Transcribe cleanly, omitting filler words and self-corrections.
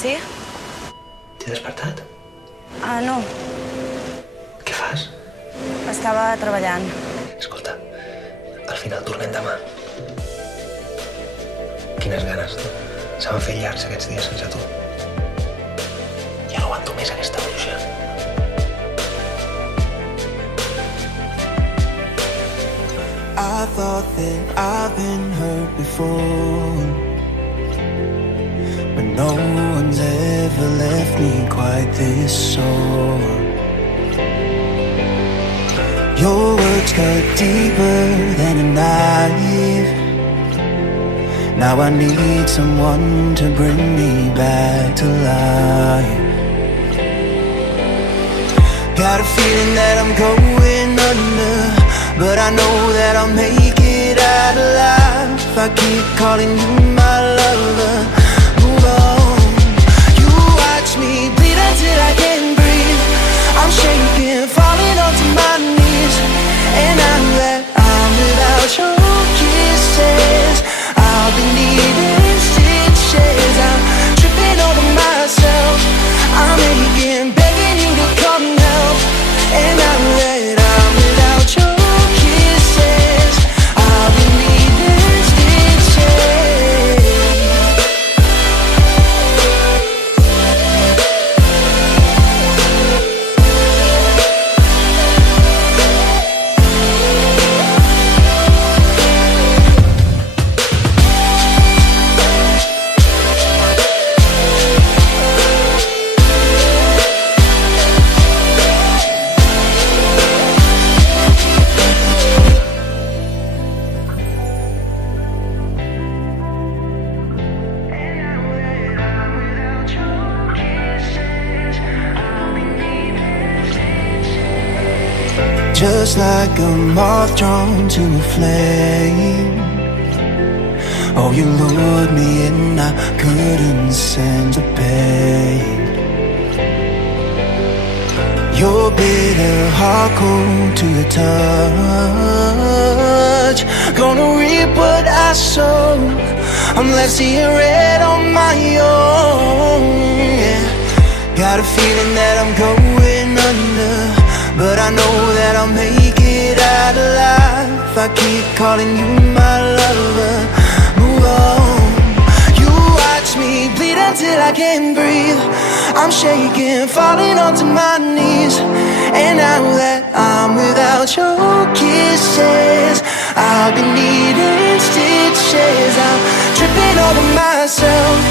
Sí? T'he despertat? No. Què fas? Estava treballant. Escolta, al final tornem demà. Quines ganes. Se m'han fet llargs aquests dies sense tu. Ja no aguanto més aquesta bruixa. I thought that I've been hurt before, but no one's ever left me quite this sore. Your words cut deeper than a knife. Now I need someone to bring me back to life. Got a feeling that I'm going under, but I know that I'll make it out alive. I keep calling you my lover. Move on. You watch me bleed until I can't breathe. I'm shaking, falling onto my knees. And now that I'm without your kisses, I'll be needing stitches. I'm tripping over myself. I'm aching, begging you to come help. And now that I'm without your kisses, I'll be needing stitches. Just like a moth drawn to a flame. Oh, you lured me in, I couldn't sense the pain. Your bitter heart cold to the touch. Gonna reap what I sow. I'm left seeing red on my own, yeah. Got a feeling that I'm going under, but I know that I'll make it out alive. I keep calling you my lover. Move on. You watch me bleed until I can't breathe. I'm shaking, falling onto my knees. And now that I'm without your kisses, I'll be needing stitches. I'm tripping over myself.